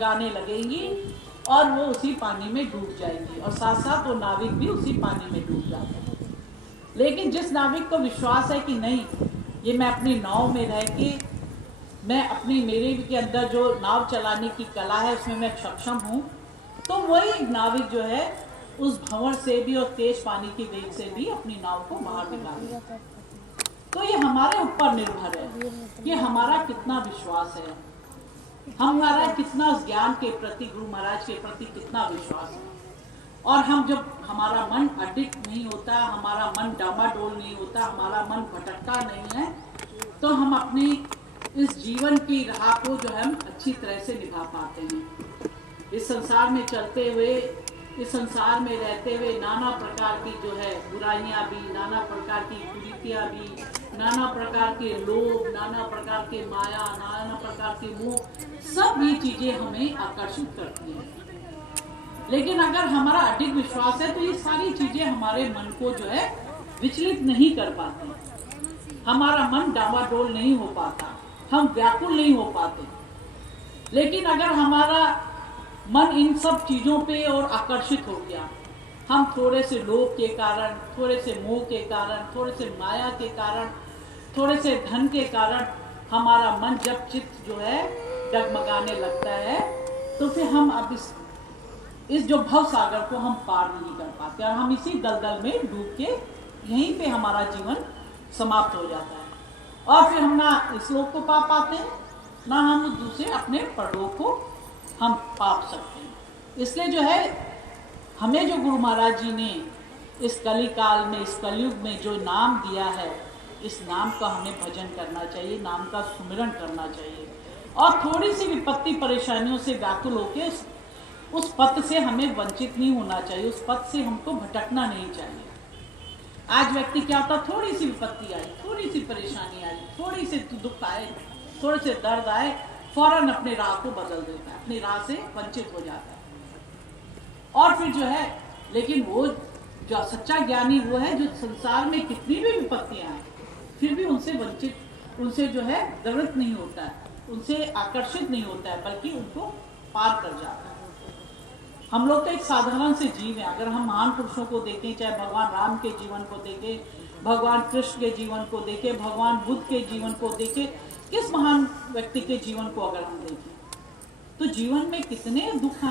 गाने लगेंगी और वो उसी पानी में डूब जाएंगी और साथ साथ वो नाविक भी उसी पानी में डूब जाते हैं। लेकिन जिस नाविक को विश्वास है कि नहीं, ये मैं अपनी नाव में रह के मैं अपनी मेरे के अंदर जो नाव चलाने की कला है उसमें मैं सक्षम हूँ, तो वही नाविक जो है उस भंवर से भी और तेज पानी की वेग से भी अपनी नाव को बाहर निकालेगा। तो ये हमारे ऊपर निर्भर है कि हमारा कितना विश्वास है, हमारा कितना ज्ञान के प्रति, गुरु महाराज के प्रति कितना विश्वास है। और हम जब हमारा मन अडिक्ट नहीं होता, हमारा मन डामाडोल नहीं होता, हमारा मन भटकता नहीं है, तो हम अपनी इस जीवन की राह को जो है हम अच्छी तरह से निभा पाते हैं। इस संसार में चलते हुए, इस संसार में रहते हुए नाना प्रकार की जो है बुराइयां भी, नाना प्रकार की कुरीतियां भी, नाना प्रकार के लोभ, नाना प्रकार के माया, नाना प्रकार के मोह, सब ये चीजें हमें आकर्षित करती हैं। लेकिन अगर हमारा अडिग विश्वास है तो ये सारी चीजें हमारे मन को जो है विचलित नहीं कर पाती, हमारा मन डावाडोल नहीं हो पाता, हम व्याकुल नहीं हो पाते। लेकिन अगर हमारा मन इन सब चीजों पे और आकर्षित हो गया, हम थोड़े से लोभ के कारण, थोड़े से मोह के कारण, थोड़े से माया के कारण, थोड़े से धन के कारण हमारा मन जब चित्त जो है डगमगाने लगता है, तो फिर हम अब इस जो भव सागर को हम पार नहीं कर पाते और हम इसी दलदल में डूब के यहीं पे हमारा जीवन समाप्त हो जाता है। और फिर हम ना इस लोक को पा पाते हैं, ना हम दूसरे अपने परलोक को हम पा सकते हैं। इसलिए जो है हमें जो गुरु महाराज जी ने इस कली काल में, इस कलयुग में जो नाम दिया है, इस नाम का हमें भजन करना चाहिए, नाम का सुमिरन करना चाहिए और थोड़ी सी विपत्ति परेशानियों से व्याकुल होकर उस पथ से हमें वंचित नहीं होना चाहिए, उस पथ से हमको भटकना नहीं चाहिए। आज व्यक्ति क्या होता, थोड़ी सी विपत्ति आई, थोड़ी सी परेशानी आई, थोड़ी सी दुख आए, थोड़े से दर्द आए, फौरन अपने राह को बदल देता है, अपनी राह से वंचित हो जाता है। और फिर जो है, लेकिन वो जो सच्चा ज्ञानी वो है जो संसार में कितनी भी विपत्तियां आए फिर भी उनसे वंचित, उनसे जो है द्रवित नहीं होता है, उनसे आकर्षित नहीं होता है, बल्कि उनको पार कर जाता है। हम लोग तो एक साधारण से जीव हैं। अगर हम महान पुरुषों को देखें, चाहे भगवान राम के जीवन को देखें, भगवान कृष्ण के जीवन को देखें, भगवान बुद्ध के जीवन को देखें, किस महान व्यक्ति के जीवन को अगर हम देखें, तो जीवन में कितने दुख